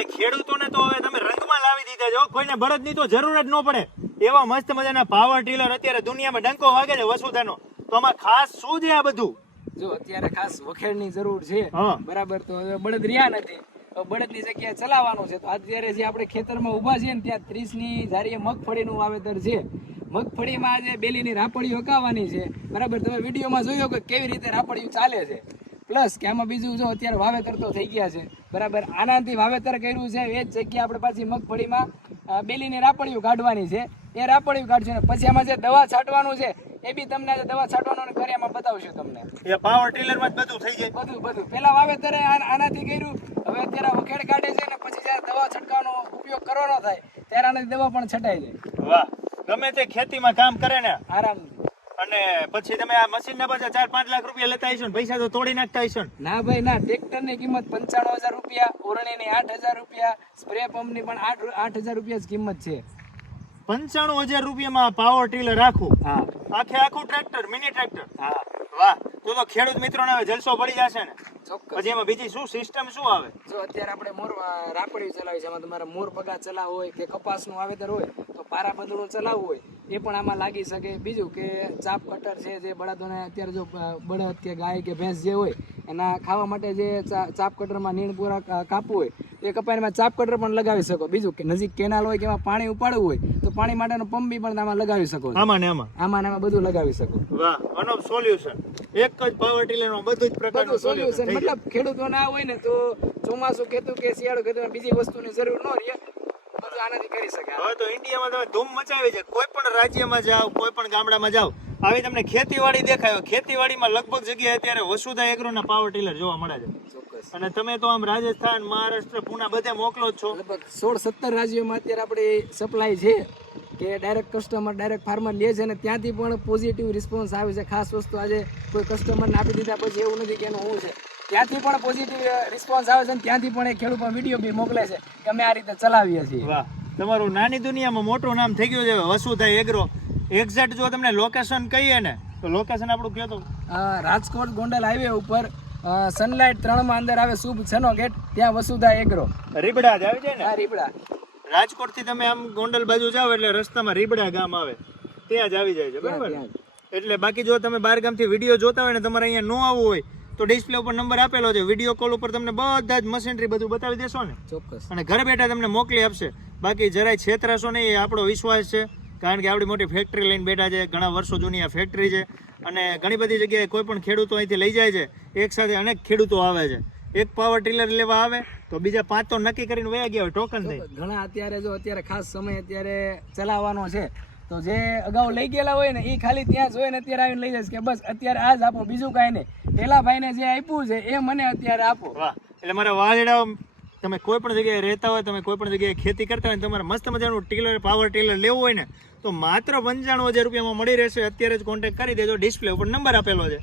ભાઈ ખેડૂતોને તો હવે તમે રંગમાં લાવી દીધા છો. કોઈને બળદની તો જરૂર જ ન પડે. એવા મસ્ત મજાના પાવર ટીલર અત્યારે દુનિયામાં ડંકો વાગે છે વસુધાનો. તો આમાં ખાસ શું છે આ બધું? જો અત્યારે ખાસ વખેડની જરૂર છે. બરાબર તો હવે બળદ રહ્યા નથી. બળદની જગ્યાએ ચલાવવાનું છે. તો અત્યારે જે આપણે ખેતરમાં ઊભા છીએ ને ત્યાં ત્રીસની ધારીએ મગફળીનું વાવેતર છે. મગફળીમાં આજે બેલીની રાપડીઓ હકાવવાની છે. બરાબર તમે વિડીયોમાં જોયો કે કેવી રીતે રાપડીઓ ચાલે છે. પ્લસ કે આમાં બીજું જો અત્યારે વાવેતર તો થઈ ગયા છે. બરાબર? આનાથી વાવેતર કર્યું છે એ જ જગ્યા આપણે પાછી મગફળીમાં બેલીની રાપડિયું કાઢવાની છે. એ રાપડિયું કાઢશું ને. પછી આમાં જે દવા છાંટવાનું છે એ બી તમને આજે દવા છાંટવાનું ઘરે આમાં બતાવશું તમને. એ પાવર ટીલરમાં જ બધું થઈ જાય. બધું બધું. પેલા વાવેતરે આનાથી કર્યું. હવે અત્યારે વખેડ કાઢે છે ને પછી જ્યારે દવા છંટકાવનો ઉપયોગ કરવાનો થાય ત્યારે આનાથી દવા પણ છટાઈ જાય. વાહ. ગમે તે ખેતીમાં કામ કરે ને. આરામથી. અને પછી તમે આ મશીનના પાછા ચાર પાંચ લાખ રૂપિયા લેતા હશો ને પૈસા તો તોડી નાખતા હશો ને. ના ભાઈ ના ટ્રેક્ટરની કિંમત પંચાણું હજાર રૂપિયા ઓરણીની આઠ હજાર રૂપિયા સ્પ્રે પંપની પણ આઠ આઠ હજાર રૂપિયા જ કિંમત છે. પંચાણું હજાર રૂપિયામાં પાવર ટીલર રાખવું હા. આખે આખું ટ્રેક્ટર મિની ટ્રેક્ટર હા. વાહ તો તો ખેડૂત મિત્રોને હવે જલસો પડી જશે ને. પછી એમાં બીજી શું સિસ્ટમ શું આવે? જો અત્યારે આપણે મોર રાખડી રાપડી ચલાવી છે એમાં તમારે મોર પગા ચલાવ હોય કે કપાસનું વાવેતર હોય તો પારા બંધણું ચલાવવું હોય. એ પણ આમાં લાગી શકે. બીજું કે ચાપ કટર છે જે બળદોને અત્યારે જો બળદ કે ગાય કે ભેંસ જે હોય એના ખાવા માટે જે ચાપ કટરમાં નીણ પૂરા કાપવું હોય એ કપાઈમાં ચાપ કટર પણ લગાવી શકો. બીજું કે નજીક કેનાલ હોય કે એમાં પાણી ઉપાડવું હોય તો પાણી માટેનો પંપ બી પણ આમાં લગાવી શકો આમાં ને આમાં? આમાં આમાં બધું લગાવી શકો. વાહ અનોપ સોલ્યુશન એક જ પાવર ટીલરમાં બધું જ બધું પ્રકારનું સોલ્યુશન સોલ્યુશન મતલબ ખેડૂતો ના હોય ને તો ચોમાસું ખેતું કે શિયાળું ખેતું બીજી વસ્તુની જરૂર ન રહે. આનાથી કરી શકે. હવે તો ઇન્ડિયામાં તમે ધૂમ મચાવી છે. કોઈ પણ રાજ્યમાં જાઓ કોઈ પણ ગામડામાં જાઓ આવી તમને ખેતીવાડી દેખાય. ખેતીવાડીમાં લગભગ જગ્યાએ અત્યારે વસુધા એગ્રોના પાવર ટીલર જોવા મળે છે. અને તમે તો આમ રાજસ્થાન મહારાષ્ટ્ર પુના બધે મોકલો જ છો. લગભગ સોળ સત્તર રાજ્યોમાં અત્યારે આપણે સપ્લાય છે કે ડાયરેક્ટ કસ્ટમર ડાયરેક્ટ ફાર્મર લે છે અને ત્યાંથી પણ પોઝિટિવ રિસ્પોન્સ આવે છે. ખાસ વસ્તુ આજે કોઈ કસ્ટમરને આપી દીધા પછી એવું નથી કે એનું હું છે. ત્યાંથી પણ પોઝિટિવ રિસ્પોન્સ આવે છે ત્યાંથી પણ એ ખેડૂત વીડિયો બી મોકલે છે કે અમે આ રીતે ચલાવીએ છીએ. વાહ. તમારું નાની દુનિયામાં મોટું નામ થઈ ગયું છે વસુધાઈ એગ્રો. એક્ઝેક્ટ જો તમને લોકેશન કહીએ ને તો લોકેશન આપણું તો. રાજકોટ ગોંડલ હાઈવે ઉપર સનલાઇટ ત્રણમાં અંદર આવે શુભ છનો ગેટ ત્યાં વસુધા એગ્રો. રીબડા જ આવી જાય ને? આ રીબડા. રાજકોટથી તમે આમ ગોંડલ બાજુ જાઓ એટલે રસ્તામાં રીબડા ગામ આવે. ત્યાં જ આવી જાય છે બરાબર? એટલે બાકી જો તમે બાર ગામથી વીડિયો જોતા હોય ને તમારે અહીંયા ન આવવું હોય તો ડિસ્પ્લે ઉપર નંબર આપેલો છે. વીડિયો કોલ ઉપર તમને બધા જ મશીનરી બધું બતાવી દેશો ને. ચોક્કસ. અને ઘરે બેઠા તમને મોકલી આપશે. બાકી જરાય છેતરાશો નહીં એ આપણો વિશ્વાસ છે. કારણ કે આપણી મોટી ફેક્ટરી લઈને બેઠા છે ઘણા વર્ષો જૂની આ ફેક્ટરી છે. અને ઘણી બધી જગ્યાએ કોઈ પણ ખેડૂતો અહીંથી લઈ જાય છે એક સાથે અનેક ખેડૂતો આવે છે. એક પાવર ટીલર લેવા આવે તો બીજા પાંચ તો નક્કી કરીને વયા ગયા હોય ટોકન થઈ ઘણા અત્યારે જો અત્યારે ખાસ સમય અત્યારે ચલાવવાનો છે તો જે અગાઉ લઈ ગયેલા હોય ને એ ખાલી ત્યાં જોઈને અત્યારે આવીને લઈ જશે કે બસ, અત્યારે આ જ આપો, બીજું કાંઈ નહીં. પેલા ભાઈને જે આપ્યું છે, એ મને અત્યારે આપો. એટલે મારા વાલડા તમે કોઈ પણ જગ્યાએ રહેતા હોય, તમે કોઈ પણ જગ્યાએ ખેતી કરતા હોય તમારે મસ્ત મજાનું ટીલર પાવર ટીલર લેવું હોય ને, તો માત્ર પંચાણું હજાર રૂપિયામાં મળી રહેશે. અત્યારે જ કોન્ટેક્ટ કરી દેજો ડિસ્પ્લે ઉપર નંબર આપેલો છે.